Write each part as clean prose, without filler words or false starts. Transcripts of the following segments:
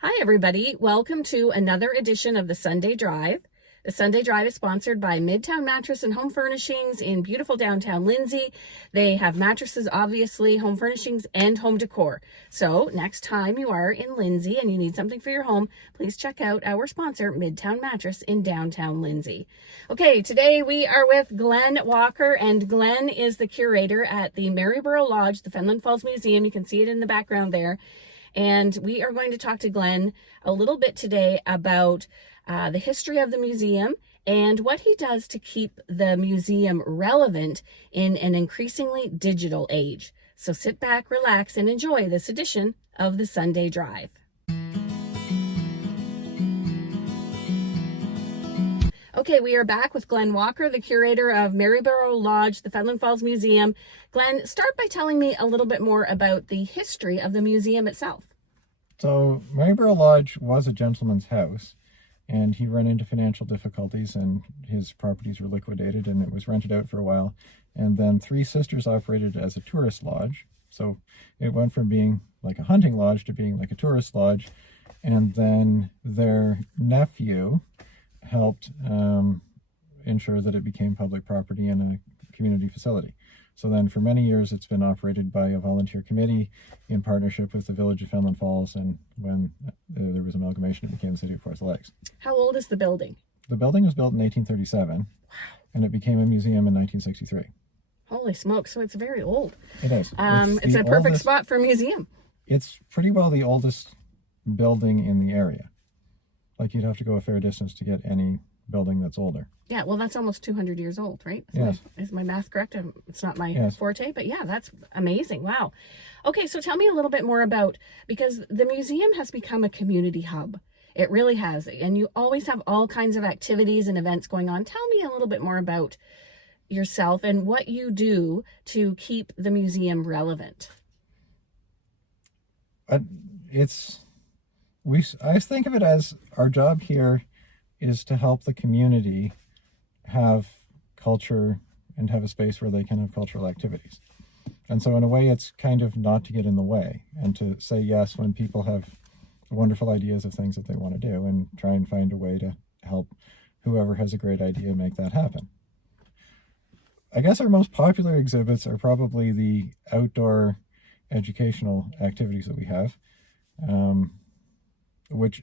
Hi, everybody. Welcome to another edition of the Sunday Drive. The Sunday Drive is sponsored by Midtown Mattress and Home Furnishings in beautiful downtown Lindsay. They have mattresses, obviously, home furnishings, and home decor. So next time you are in Lindsay and you need something for your home, please check out our sponsor, Midtown Mattress in downtown Lindsay. Okay, today we are with Glenn Walker, and Glenn is the curator at the Marybor Lodge, the Fenelon Falls Museum. You can see it in the background there. And we are going to talk to Glenn a little bit today about the history of the museum and what he does to keep the museum relevant in an increasingly digital age. So sit back, relax, and enjoy this edition of the Sunday Drive. Okay, we are back with Glenn Walker, the curator of Marybor Lodge, the Fenelon Falls Museum. Glenn, start by telling me a little bit more about the history of the museum itself. So Marybor Lodge was a gentleman's house, and he ran into financial difficulties and his properties were liquidated and it was rented out for a while. And then three sisters operated as a tourist lodge. So it went from being like a hunting lodge to being like a tourist lodge. And then their nephew helped ensure that it became public property and a community facility. So then for many years it's been operated by a volunteer committee in partnership with the village of Fenelon Falls, and when there was amalgamation it became the city of Forest Lakes. How old is the building? The building was built in 1837. Wow. And it became a museum in 1963. Holy smokes, so it's very old. It is. It's a perfect spot for a museum. It's pretty well the oldest building in the area. Like, you'd have to go a fair distance to get any building that's older. Yeah, well, that's almost 200 years old, right? Yes. Is my math correct? It's not my forte, but yeah, that's amazing. Wow. Okay, so tell me a little bit more about, because the museum has become a community hub. It really has. And you always have all kinds of activities and events going on. Tell me a little bit more about yourself and what you do to keep the museum relevant. I think of it as our job here is to help the community have culture and have a space where they can have cultural activities. And so in a way it's kind of not to get in the way and to say yes when people have wonderful ideas of things that they want to do, and try and find a way to help whoever has a great idea make that happen. I guess our most popular exhibits are probably the outdoor educational activities that we have, which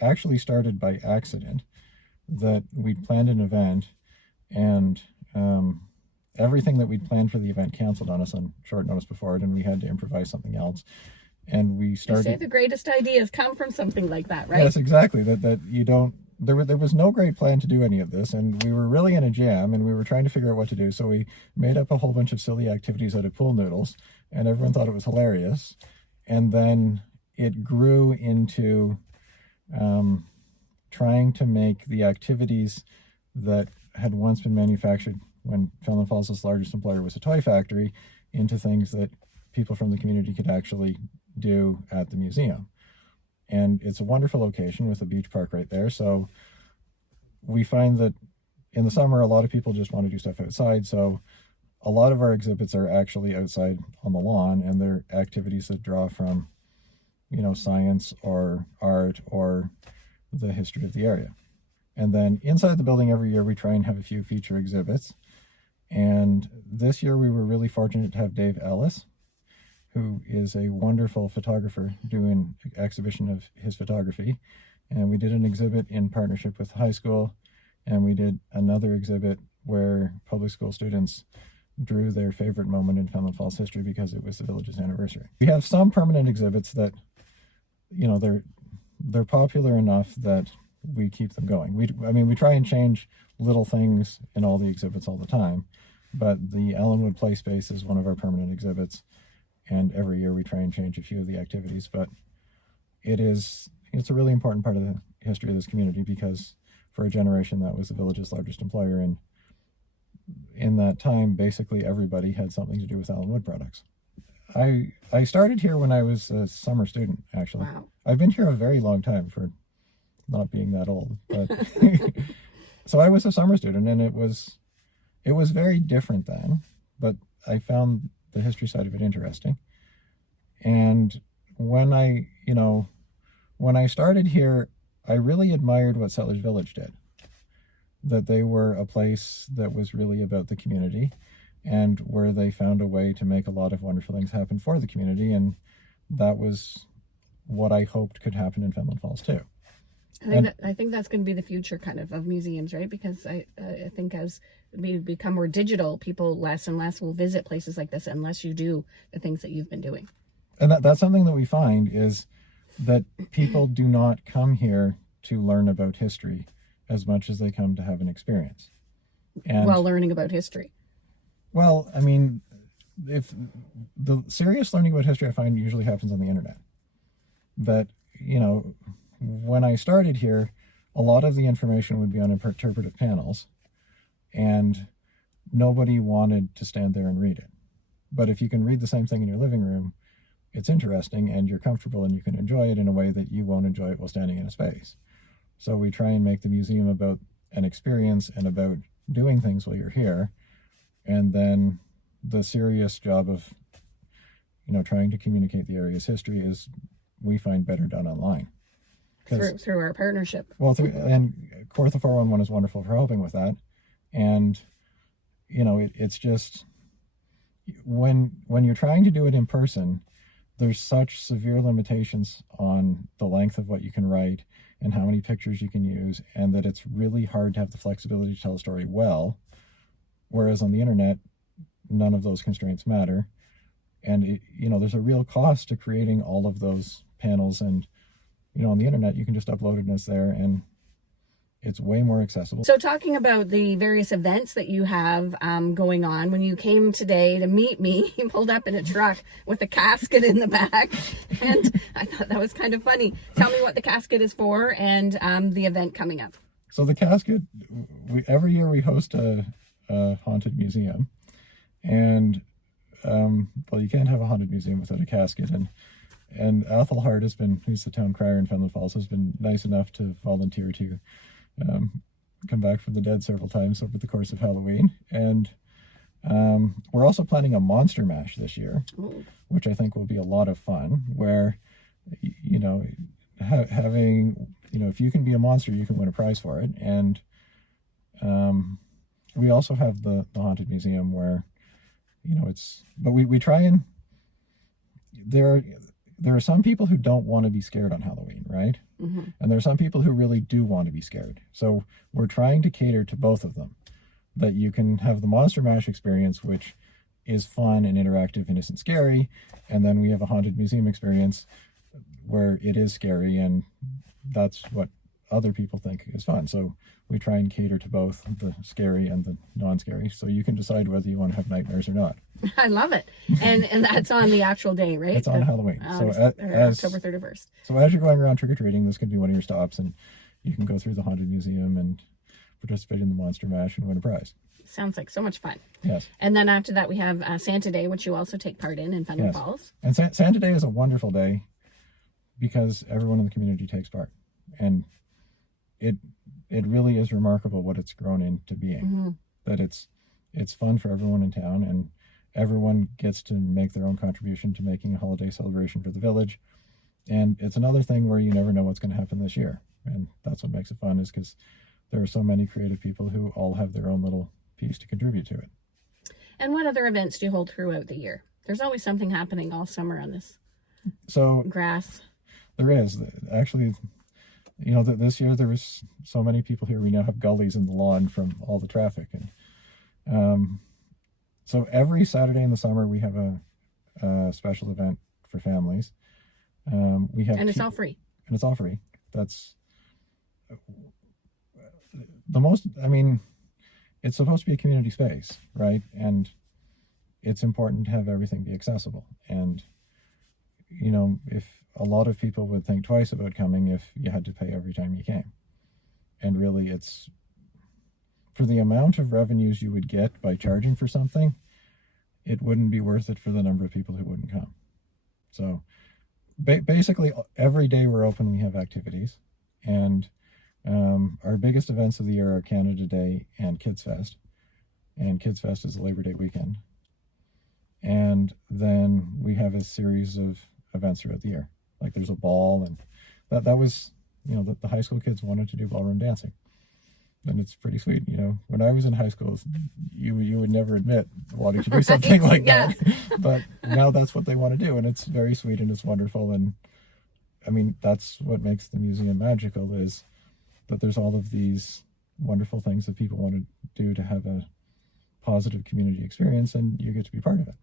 actually started by accident. That we'd planned an event, and everything that we'd planned for the event canceled on us on short notice before it, and we had to improvise something else. And we started. They say the greatest ideas come from something like that, right? Yes, exactly. That you don't. There was no great plan to do any of this, and we were really in a jam, and we were trying to figure out what to do. So we made up a whole bunch of silly activities out of pool noodles, and everyone thought it was hilarious. And then it grew into trying to make the activities that had once been manufactured when Fenelon Falls' largest employer was a toy factory into things that people from the community could actually do at the museum. And it's a wonderful location with a beach park right there. So we find that in the summer, a lot of people just want to do stuff outside. So a lot of our exhibits are actually outside on the lawn, and they're activities that draw from, science or art or the history of the area. And then inside the building every year we try and have a few feature exhibits. And this year we were really fortunate to have Dave Ellis, who is a wonderful photographer, do an exhibition of his photography. And we did an exhibit in partnership with the high school, and we did another exhibit where public school students drew their favorite moment in Fenelon Falls history because it was the village's anniversary. We have some permanent exhibits that, they're popular enough that we keep them going. We try and change little things in all the exhibits all the time, but the Ellenwood Play Space is one of our permanent exhibits, and every year we try and change a few of the activities. But it's a really important part of the history of this community, because for a generation that was the village's largest employer, and in that time basically everybody had something to do with Ellenwood products. I started here when I was a summer student, actually. Wow. I've been here a very long time for not being that old, but so I was a summer student, and it was very different then, but I found the history side of it interesting. And when when I started here, I really admired what Settlers Village did. That they were a place that was really about the community, and where they found a way to make a lot of wonderful things happen for the community. And that was what I hoped could happen in Fenelon Falls too. I think that's going to be the future kind of museums, right? Because I think as we become more digital, people less and less will visit places like this unless you do the things that you've been doing. And that's something that we find is that people do not come here to learn about history as much as they come to have an experience. And while learning about history. Well, I mean, if the serious learning about history I find usually happens on the internet. That, you know, when I started here, a lot of the information would be on interpretive panels, and nobody wanted to stand there and read it. But if you can read the same thing in your living room, it's interesting and you're comfortable and you can enjoy it in a way that you won't enjoy it while standing in a space. So we try and make the museum about an experience and about doing things while you're here. And then the serious job of, you know, trying to communicate the area's history is, we find, better done online. Through our partnership. Well, and Kawartha 411 is wonderful for helping with that. And, you know, it's just, when you're trying to do it in person, there's such severe limitations on the length of what you can write and how many pictures you can use, and that it's really hard to have the flexibility to tell a story well. Whereas on the internet, none of those constraints matter. And, you know, there's a real cost to creating all of those panels. And, you know, on the internet, you can just upload it and it's there, and it's way more accessible. So talking about the various events that you have going on, when you came today to meet me, you pulled up in a truck with a casket in the back, and I thought that was kind of funny. Tell me what the casket is for and the event coming up. So the casket, every year we host a haunted museum, and well, you can't have a haunted museum without a casket. And Athelhart who's the town crier in Fenelon Falls, has been nice enough to volunteer to come back from the dead several times over the course of Halloween. And we're also planning a monster mash this year. Ooh. Which I think will be a lot of fun, where, you know, having, you know, if you can be a monster, you can win a prize for it. And we also have the haunted museum, where, you know, but we try and, there are some people who don't want to be scared on Halloween, right? Mm-hmm. And there are some people who really do want to be scared. So we're trying to cater to both of them. That you can have the Monster Mash experience, which is fun and interactive, innocent, scary. And then we have a haunted museum experience where it is scary, and that's what other people think is fun. So we try and cater to both the scary and the non-scary, so you can decide whether you want to have nightmares or not. I love it. And that's on the actual day, right? It's on Halloween. So October 31st. So as you're going around trick-or-treating, this can be one of your stops, and you can go through the haunted museum and participate in the Monster Mash and win a prize. Sounds like so much fun. Yes. And then after that, we have Santa Day, which you also take part in Fenelon yes. Falls. And Santa Day is a wonderful day because everyone in the community takes part. And it really is remarkable what it's grown into being. Mm-hmm. That it's fun for everyone in town, and everyone gets to make their own contribution to making a holiday celebration for the village. And it's another thing where you never know what's going to happen this year. And that's what makes it fun, is because there are so many creative people who all have their own little piece to contribute to it. And what other events do you hold throughout the year? There's always something happening all summer on this grass. There is. Actually, you know, this year there was so many people here. We now have gullies in the lawn from all the traffic. And so every Saturday in the summer we have a special event for families. And it's all free. And it's all free. That's the most, I mean, it's supposed to be a community space, right? And it's important to have everything be accessible. And, you know, if a lot of people would think twice about coming if you had to pay every time you came. And really, it's, for the amount of revenues you would get by charging for something, it wouldn't be worth it for the number of people who wouldn't come. So basically, every day we're open, we have activities. And our biggest events of the year are Canada Day and Kids Fest. And Kids Fest is Labor Day weekend. And then we have a series of events throughout the year. Like there's a ball, and that was, you know, the high school kids wanted to do ballroom dancing. And it's pretty sweet. You know, when I was in high school, you would never admit wanting to do something like that. But now that's what they want to do. And it's very sweet and it's wonderful. And I mean, that's what makes the museum magical, is that there's all of these wonderful things that people want to do to have a positive community experience, and you get to be part of it.